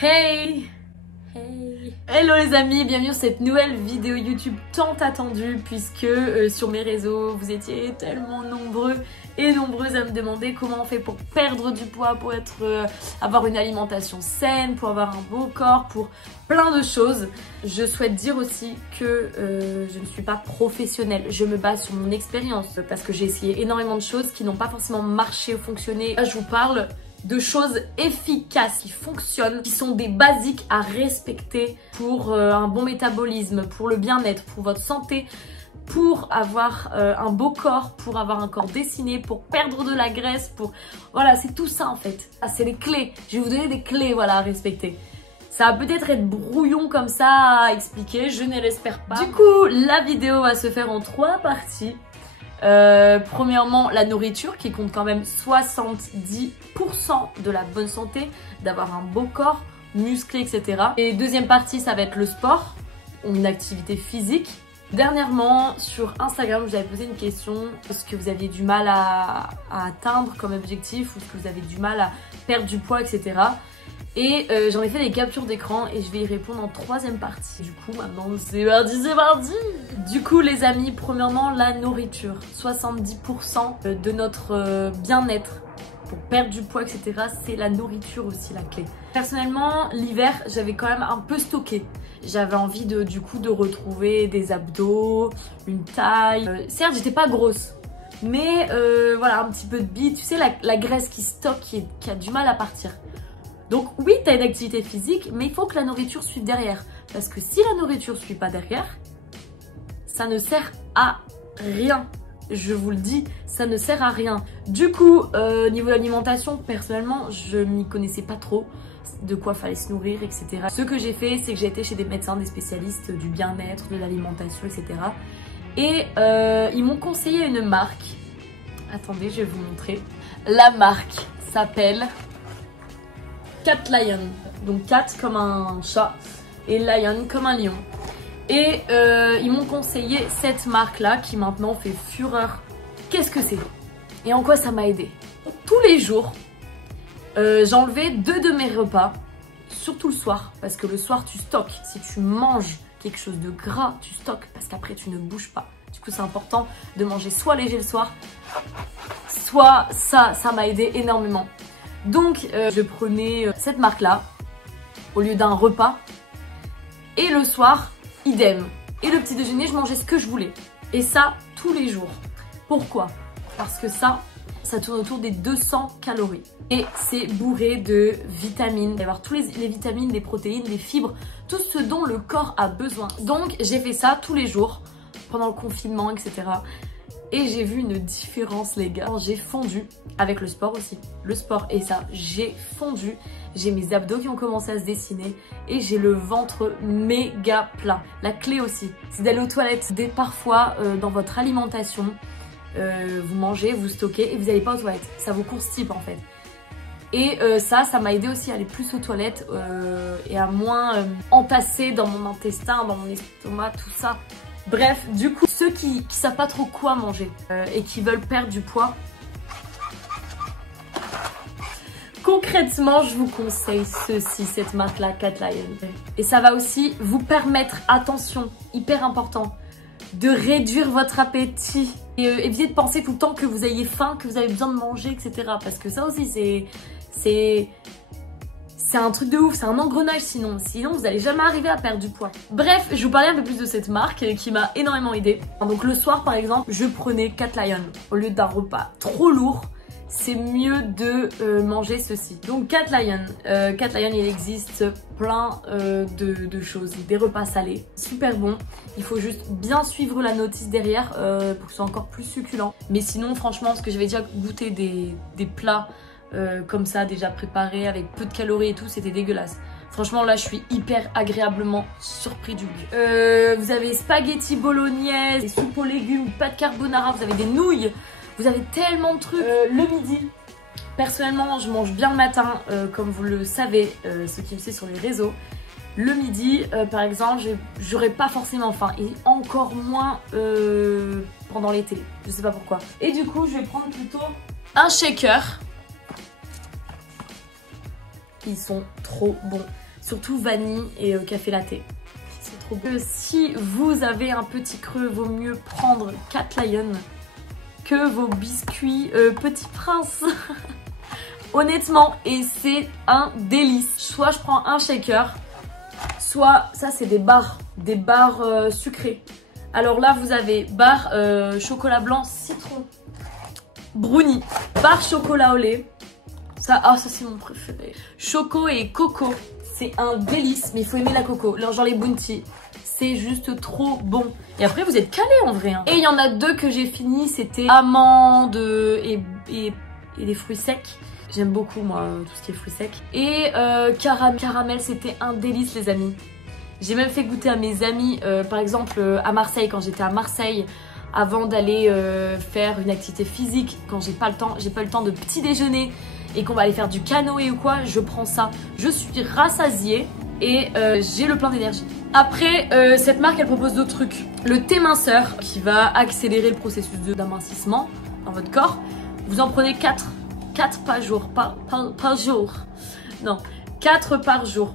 Hey! Hey! Hello les amis, bienvenue sur cette nouvelle vidéo YouTube tant attendue puisque sur mes réseaux vous étiez tellement nombreux et nombreuses à me demander comment on fait pour perdre du poids, pour avoir une alimentation saine, pour avoir un beau corps, pour plein de choses. Je souhaite dire aussi que je ne suis pas professionnelle, je me base sur mon expérience parce que j'ai essayé énormément de choses qui n'ont pas forcément marché ou fonctionné. Là je vous parle de choses efficaces qui fonctionnent, qui sont des basiques à respecter pour un bon métabolisme, pour le bien-être, pour votre santé, pour avoir un beau corps, pour avoir un corps dessiné, pour perdre de la graisse, pour... Voilà, c'est tout ça en fait. Ah, c'est les clés. Je vais vous donner des clés, voilà, à respecter. Ça va peut-être être brouillon comme ça à expliquer, je ne l'espère pas. Du coup, la vidéo va se faire en 3 parties. Premièrement, la nourriture qui compte quand même 70% de la bonne santé, d'avoir un beau corps, musclé, etc. Et deuxième partie, ça va être le sport, une activité physique. Dernièrement, sur Instagram, je vous avais posé une question, ce que vous aviez du mal à atteindre comme objectif ou ce que vous avez du mal à perdre du poids, etc. Et j'en ai fait des captures d'écran et je vais y répondre en 3e partie. Du coup, maintenant, c'est parti, c'est parti! Du coup, les amis, premièrement, la nourriture. 70% de notre bien-être pour perdre du poids, etc., c'est la nourriture aussi la clé. Personnellement, l'hiver, j'avais quand même un peu stocké. J'avais envie du coup de retrouver des abdos, une taille. Certes, j'étais pas grosse, mais voilà, un petit peu de bite. Tu sais, la graisse qui stocke, qui a du mal à partir. Donc oui, tu as une activité physique, mais il faut que la nourriture suive derrière. Parce que si la nourriture ne suit pas derrière, ça ne sert à rien. Je vous le dis, ça ne sert à rien. Du coup, niveau de l'alimentation, personnellement, je m'y connaissais pas trop de quoi fallait se nourrir, etc. Ce que j'ai fait, c'est que j'ai été chez des médecins, des spécialistes du bien-être, de l'alimentation, etc. Et ils m'ont conseillé une marque. Attendez, je vais vous montrer. La marque s'appelle Cat Lion, donc cat comme un chat et lion comme un lion. Et ils m'ont conseillé cette marque là qui maintenant fait fureur. Qu'est-ce que c'est et en quoi ça m'a aidé? Tous les jours, j'enlevais 2 de mes repas, surtout le soir, parce que le soir tu stockes. Si tu manges quelque chose de gras, tu stockes parce qu'après tu ne bouges pas. Du coup c'est important de manger soit léger le soir, soit ça m'a aidé énormément. Donc je prenais cette marque là au lieu d'un repas et le soir idem, et le petit déjeuner je mangeais ce que je voulais et ça tous les jours. Pourquoi? Parce que ça tourne autour des 200 calories et c'est bourré de vitamines. Il va y avoir tous les vitamines, les protéines, les fibres, tout ce dont le corps a besoin. Donc j'ai fait ça tous les jours pendant le confinement, etc. Et j'ai vu une différence les gars, j'ai fondu avec le sport aussi. Le sport et ça, j'ai fondu. J'ai mes abdos qui ont commencé à se dessiner et j'ai le ventre méga plein. La clé aussi, c'est d'aller aux toilettes. Dès parfois dans votre alimentation, vous mangez, vous stockez et vous n'allez pas aux toilettes. Ça vous constipe en fait. Et ça m'a aidé aussi à aller plus aux toilettes et à moins entasser dans mon intestin, dans mon estomac, tout ça. Bref, du coup, ceux qui savent pas trop quoi manger et qui veulent perdre du poids, concrètement, je vous conseille ceci, cette marque-là, Cat Lion. Et ça va aussi vous permettre, attention, hyper important, de réduire votre appétit. Et évitez de penser tout le temps que vous ayez faim, que vous avez besoin de manger, etc. Parce que ça aussi, c'est un truc de ouf, c'est un engrenage sinon vous n'allez jamais arriver à perdre du poids. Bref, je vous parlais un peu plus de cette marque qui m'a énormément aidée. Donc le soir par exemple, je prenais Cat Lion au lieu d'un repas trop lourd. C'est mieux de manger ceci. Donc Cat Lion, il existe plein de choses, des repas salés, super bon. Il faut juste bien suivre la notice derrière pour que ce soit encore plus succulent. Mais sinon franchement, parce que j'avais déjà goûté des plats comme ça déjà préparés avec peu de calories et tout, c'était dégueulasse. Franchement là je suis hyper agréablement surpris du goût. Vous avez spaghetti bolognaise, des soupes aux légumes, pâtes carbonara, vous avez des nouilles, vous avez tellement de trucs. Le midi, personnellement je mange bien le matin comme vous le savez, ceux qui me suivent sur les réseaux. Le midi par exemple j'aurais pas forcément faim et encore moins pendant l'été, je sais pas pourquoi. Et du coup je vais prendre plutôt un shaker. Ils sont trop bons. Surtout vanille et café latte. C'est trop bon. Si vous avez un petit creux, vaut mieux prendre Cat Lion que vos biscuits Petit Prince. Honnêtement, et c'est un délice. Soit je prends un shaker, soit ça c'est des barres sucrées. Alors là vous avez barre chocolat blanc citron, brownie, barre chocolat au lait. Ça c'est mon préféré. Choco et coco, c'est un délice, mais il faut aimer la coco. Genre les Bounty, c'est juste trop bon. Et après vous êtes calés en vrai. Hein. Et il y en a deux que j'ai fini, c'était amandes et les fruits secs. J'aime beaucoup moi tout ce qui est fruits secs. Et caramel, c'était un délice les amis. J'ai même fait goûter à mes amis, par exemple à Marseille, quand j'étais à Marseille, avant d'aller faire une activité physique, quand j'ai pas eu le temps de petit déjeuner et qu'on va aller faire du canoë ou quoi, je prends ça. Je suis rassasiée et j'ai le plein d'énergie. Après, cette marque elle propose d'autres trucs. Le thé minceur qui va accélérer le processus d'amincissement dans votre corps. Vous en prenez 4 par jour, par jour. Non, 4 par jour.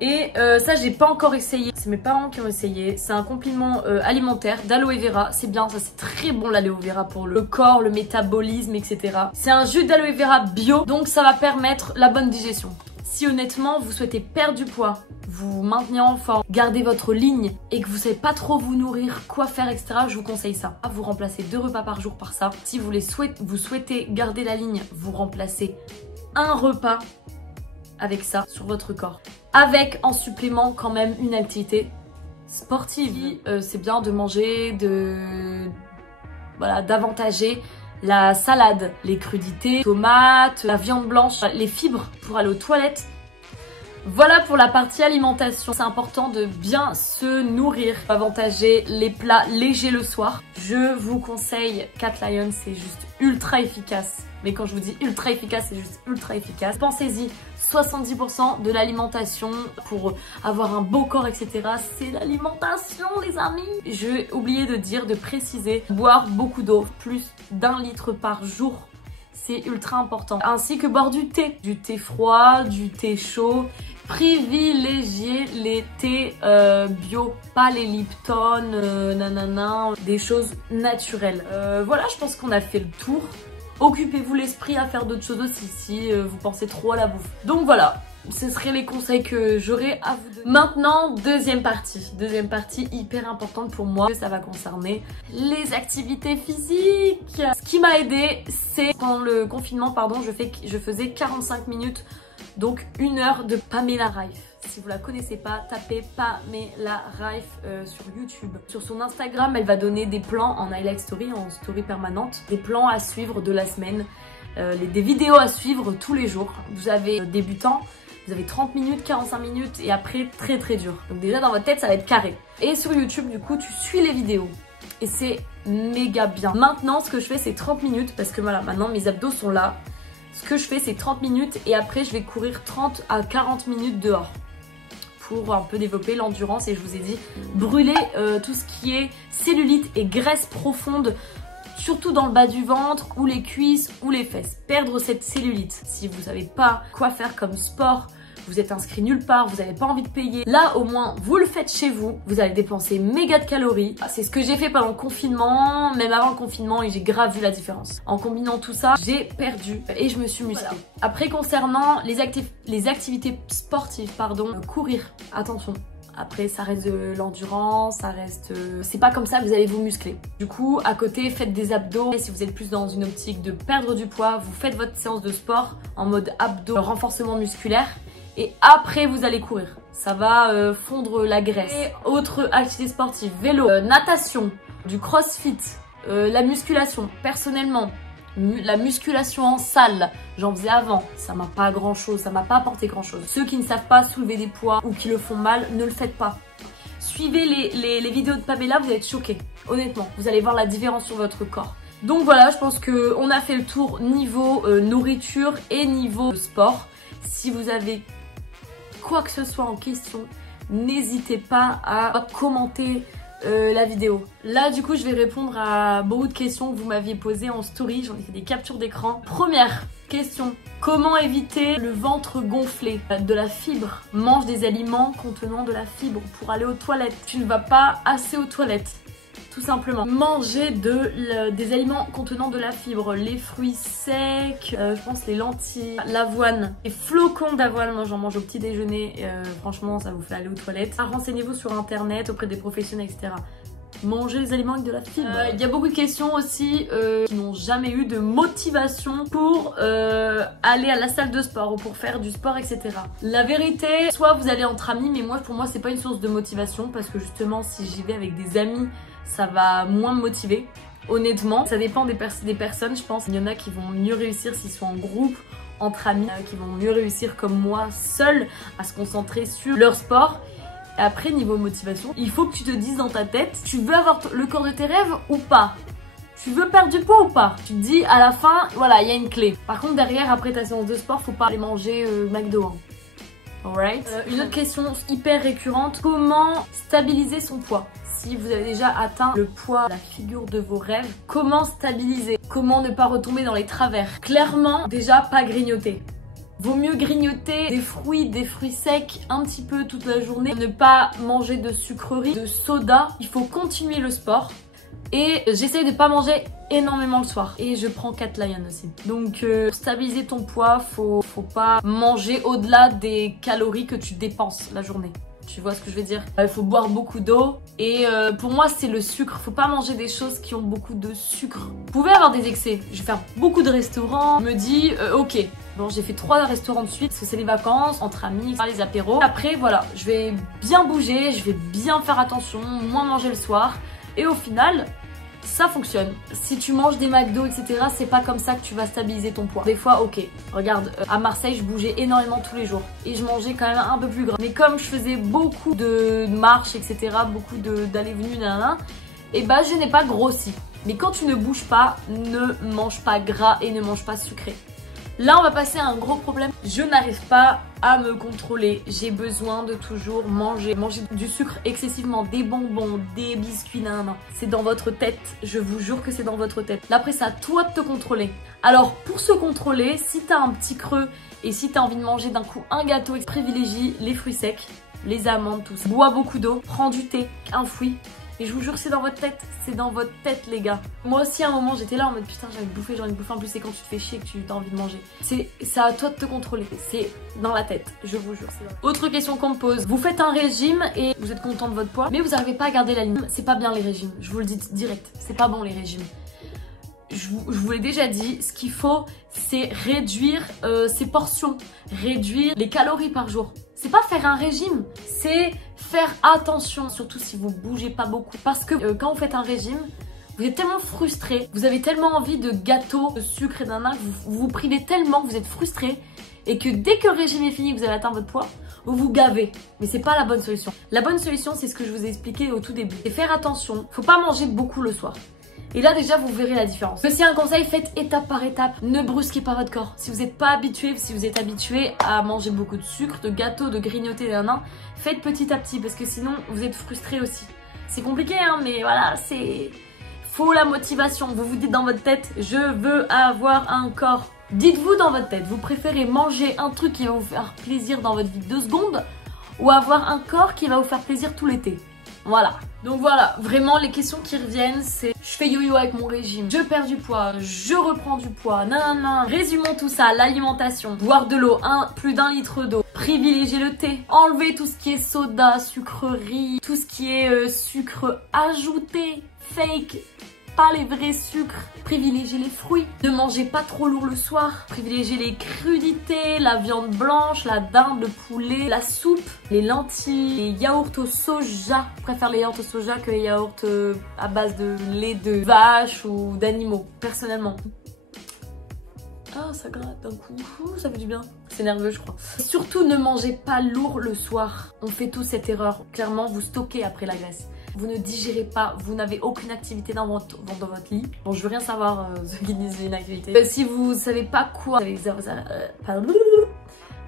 Et ça j'ai pas encore essayé, c'est mes parents qui ont essayé. C'est un complément alimentaire d'aloe vera. C'est bien, ça c'est très bon l'aloe vera pour le corps, le métabolisme, etc. C'est un jus d'aloe vera bio, donc ça va permettre la bonne digestion. Si honnêtement vous souhaitez perdre du poids, vous maintenir en forme, garder votre ligne et que vous savez pas trop vous nourrir, quoi faire, etc. Je vous conseille ça. Vous remplacez 2 repas par jour par ça. Si vous souhaitez garder la ligne, vous remplacez un repas avec ça sur votre corps. Avec en supplément quand même une activité sportive. C'est bien de manger, d'avantager la salade, les crudités, tomates, la viande blanche, les fibres pour aller aux toilettes. Voilà pour la partie alimentation. C'est important de bien se nourrir. Avantager les plats légers le soir. Je vous conseille Cat Lion, c'est juste ultra efficace. Mais quand je vous dis ultra efficace, c'est juste ultra efficace. Pensez-y, 70% de l'alimentation pour avoir un beau corps, etc. C'est l'alimentation, les amis. J'ai oublié de préciser, boire beaucoup d'eau, plus d'1 litre par jour. C'est ultra important. Ainsi que boire du thé froid, du thé chaud. Privilégiez les thés bio, pas les Lipton, nanana, des choses naturelles. Voilà, je pense qu'on a fait le tour. Occupez-vous l'esprit à faire d'autres choses aussi si vous pensez trop à la bouffe. Donc voilà, ce seraient les conseils que j'aurais à vous donner. Maintenant, deuxième partie hyper importante pour moi. Ça va concerner les activités physiques. Ce qui m'a aidé, c'est pendant le confinement, je faisais 45 minutes, donc 1 heure de Pamela Reif. Si vous la connaissez pas, tapez Pamela Reif sur YouTube. Sur son Instagram, elle va donner des plans en highlight story, en story permanente, des plans à suivre de la semaine, des vidéos à suivre tous les jours. Vous avez débutant, vous avez 30 minutes, 45 minutes et après très très dur. Donc déjà dans votre tête, ça va être carré. Et sur YouTube, du coup, tu suis les vidéos. Et c'est méga bien. Maintenant, ce que je fais, c'est 30 minutes parce que voilà, maintenant mes abdos sont là. Ce que je fais, c'est 30 minutes et après, je vais courir 30 à 40 minutes dehors pour un peu développer l'endurance. Et je vous ai dit, brûler tout ce qui est cellulite et graisse profonde, surtout dans le bas du ventre ou les cuisses ou les fesses. Perdre cette cellulite. Si vous savez pas quoi faire comme sport, vous êtes inscrit nulle part, vous n'avez pas envie de payer. Là, au moins, vous le faites chez vous. Vous allez dépenser méga de calories. C'est ce que j'ai fait pendant le confinement, même avant le confinement, et j'ai grave vu la différence. En combinant tout ça, j'ai perdu et je me suis musclée. Voilà. Après, concernant les activités sportives, courir, attention. Après, ça reste de l'endurance, ça reste... c'est pas comme ça que vous allez vous muscler. Du coup, à côté, faites des abdos. Et si vous êtes plus dans une optique de perdre du poids, vous faites votre séance de sport en mode abdos, renforcement musculaire. Et après, vous allez courir. Ça va fondre la graisse. Et autres activités sportives, vélo, natation, du crossfit, la musculation. Personnellement, la musculation en salle, j'en faisais avant. Ça m'a pas grand chose, ça m'a pas apporté grand chose. Ceux qui ne savent pas soulever des poids ou qui le font mal, ne le faites pas. Suivez les vidéos de Pamela, vous allez être choqués. Honnêtement, vous allez voir la différence sur votre corps. Donc voilà, je pense qu'on a fait le tour niveau nourriture et niveau sport. Si vous avez quoi que ce soit en question, n'hésitez pas à commenter la vidéo. Là du coup je vais répondre à beaucoup de questions que vous m'aviez posées en story, j'en ai fait des captures d'écran. Première question, Comment éviter le ventre gonflé? De la fibre. Mange des aliments contenant de la fibre pour aller aux toilettes. Tu ne vas pas assez aux toilettes. Tout simplement. Manger des aliments contenant de la fibre, les fruits secs, je pense les lentilles, l'avoine, les flocons d'avoine, moi j'en mange au petit déjeuner, franchement ça vous fait aller aux toilettes. Renseignez-vous sur internet auprès des professionnels, etc. Manger les aliments avec de la fibre. Il y a beaucoup de questions aussi qui n'ont jamais eu de motivation pour aller à la salle de sport ou pour faire du sport, etc. La vérité, soit vous allez entre amis, mais pour moi c'est pas une source de motivation parce que justement si j'y vais avec des amis, ça va moins me motiver. Honnêtement, ça dépend des personnes, je pense. Il y en a qui vont mieux réussir s'ils sont en groupe, entre amis, qui vont mieux réussir comme moi, seuls, à se concentrer sur leur sport. Et après, niveau motivation, il faut que tu te dises dans ta tête, tu veux avoir le corps de tes rêves ou pas? Tu veux perdre du poids ou pas? Tu te dis à la fin, voilà, il y a une clé. Par contre, derrière, après ta séance de sport, faut pas aller manger McDo. Hein. Alright. Une autre question hyper récurrente, comment stabiliser son poids? Si vous avez déjà atteint le poids, la figure de vos rêves, comment stabiliser? Comment ne pas retomber dans les travers? Clairement, déjà pas grignoter. Vaut mieux grignoter des fruits secs un petit peu toute la journée. Ne pas manger de sucreries, de soda. Il faut continuer le sport. Et j'essaye de pas manger énormément le soir. Et je prends 4 Lion aussi. Donc pour stabiliser ton poids, faut pas manger au-delà des calories que tu dépenses la journée. Tu vois ce que je veux dire? Il faut boire beaucoup d'eau. Et pour moi, c'est le sucre. Faut pas manger des choses qui ont beaucoup de sucre. Vous pouvez avoir des excès. Je vais faire beaucoup de restaurants. Je me dis, ok. Bon, j'ai fait 3 restaurants de suite parce que c'est les vacances, entre amis, les apéros. Après, voilà, je vais bien bouger, je vais bien faire attention, moins manger le soir. Et au final, ça fonctionne. Si tu manges des McDo, etc., c'est pas comme ça que tu vas stabiliser ton poids. Des fois, ok. Regarde, à Marseille, je bougeais énormément tous les jours. Et je mangeais quand même un peu plus gras. Mais comme je faisais beaucoup de marches, etc., beaucoup d'allées-venues, et bah, je n'ai pas grossi. Mais quand tu ne bouges pas, ne mange pas gras et ne mange pas sucré. Là, on va passer à un gros problème. Je n'arrive pas à me contrôler. J'ai besoin de toujours manger du sucre excessivement, des bonbons, des biscuits, C'est dans votre tête. Je vous jure que c'est dans votre tête. Là, après, c'est à toi de te contrôler. Alors, pour se contrôler, si t'as un petit creux et si t'as envie de manger d'un coup un gâteau, privilégie les fruits secs, les amandes, tout ça. Bois beaucoup d'eau, prends du thé, un fruit. Et je vous jure, c'est dans votre tête. C'est dans votre tête, les gars. Moi aussi, à un moment, j'étais là en mode putain, j'ai envie de bouffer. En plus, c'est quand tu te fais chier que tu as envie de manger. C'est à toi de te contrôler. C'est dans la tête. Je vous jure. Autre question qu'on me pose. Vous faites un régime et vous êtes content de votre poids, mais vous n'arrivez pas à garder la ligne. C'est pas bien les régimes. Je vous le dis direct. C'est pas bon les régimes. Je vous l'ai déjà dit, ce qu'il faut, c'est réduire ses portions, réduire les calories par jour. C'est pas faire un régime, c'est faire attention, surtout si vous bougez pas beaucoup. Parce que quand vous faites un régime, vous êtes tellement frustré, vous avez tellement envie de gâteaux, de sucre et d'un vous vous privez tellement que vous êtes frustré et que dès que le régime est fini, que vous avez atteint votre poids, vous vous gavez. Mais c'est pas la bonne solution. La bonne solution, c'est ce que je vous ai expliqué au tout début. C'est faire attention, faut pas manger beaucoup le soir. Et là déjà vous verrez la différence. Aussi un conseil, faites étape par étape. Ne brusquez pas votre corps. Si vous n'êtes pas habitué, si vous êtes habitué à manger beaucoup de sucre, de gâteaux, de grignoter, faites petit à petit parce que sinon vous êtes frustré aussi. C'est compliqué hein, mais voilà, c'est... Faut la motivation. Vous vous dites dans votre tête, je veux avoir un corps. Dites-vous dans votre tête, vous préférez manger un truc qui va vous faire plaisir dans votre vie 2 secondes ou avoir un corps qui va vous faire plaisir tout l'été. Voilà. Donc voilà, vraiment les questions qui reviennent, c'est je fais yo-yo avec mon régime, je perds du poids, je reprends du poids, Résumons tout ça, l'alimentation, boire de l'eau, plus d'1 litre d'eau, privilégier le thé, enlever tout ce qui est soda, sucrerie, tout ce qui est sucre ajouté, fake, pas les vrais sucres, privilégier les fruits, ne mangez pas trop lourd le soir, privilégier les crudités, la viande blanche, la dinde, le poulet, la soupe, les lentilles, les yaourts au soja. Je préfère les yaourts au soja que les yaourts à base de lait de vache ou d'animaux, personnellement. Ah, ça gratte d'un coup, ça fait du bien. C'est nerveux, je crois. Et surtout, ne mangez pas lourd le soir. On fait tous cette erreur. Clairement, vous stockez après la graisse. Vous ne digérez pas, vous n'avez aucune activité dans votre lit. Bon, je veux rien savoir ce qui disent une activité. Si vous savez pas quoi,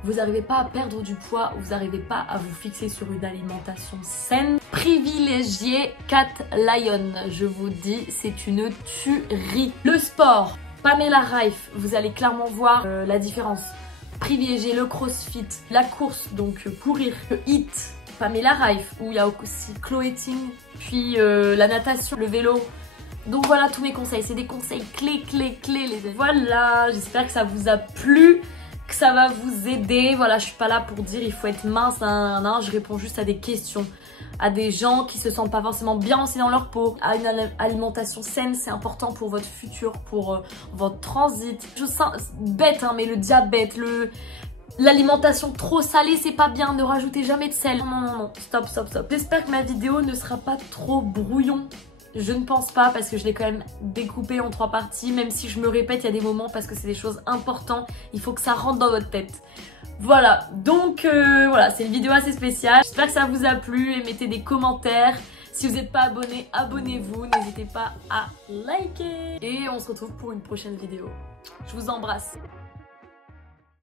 vous n'arrivez pas à perdre du poids, vous n'arrivez pas à vous fixer sur une alimentation saine, privilégiez 4 Lion. Je vous dis, c'est une tuerie. Le sport, Pamela Reif, vous allez clairement voir la différence. Privilégier le crossfit, la course, donc courir, le HIIT, Pamela Reif, où il y a aussi Chloé Ting, puis la natation, le vélo. Donc voilà tous mes conseils, c'est des conseils clés les amis. Voilà, j'espère que ça vous a plu, que ça va vous aider. Voilà, je suis pas là pour dire il faut être mince, je réponds juste à des questions. À des gens qui se sentent pas forcément bien aussi dans leur peau, à une alimentation saine, c'est important pour votre futur, pour votre transit. Je sens bête mais le diabète, l'alimentation trop salée c'est pas bien, ne rajoutez jamais de sel. Non, stop. J'espère que ma vidéo ne sera pas trop brouillon. Je ne pense pas parce que je l'ai quand même découpé en 3 parties, même si je me répète, il y a des moments parce que c'est des choses importantes, il faut que ça rentre dans votre tête. Voilà, donc voilà, c'est une vidéo assez spéciale. J'espère que ça vous a plu et mettez des commentaires. Si vous n'êtes pas abonné, abonnez-vous. N'hésitez pas à liker. Et on se retrouve pour une prochaine vidéo. Je vous embrasse.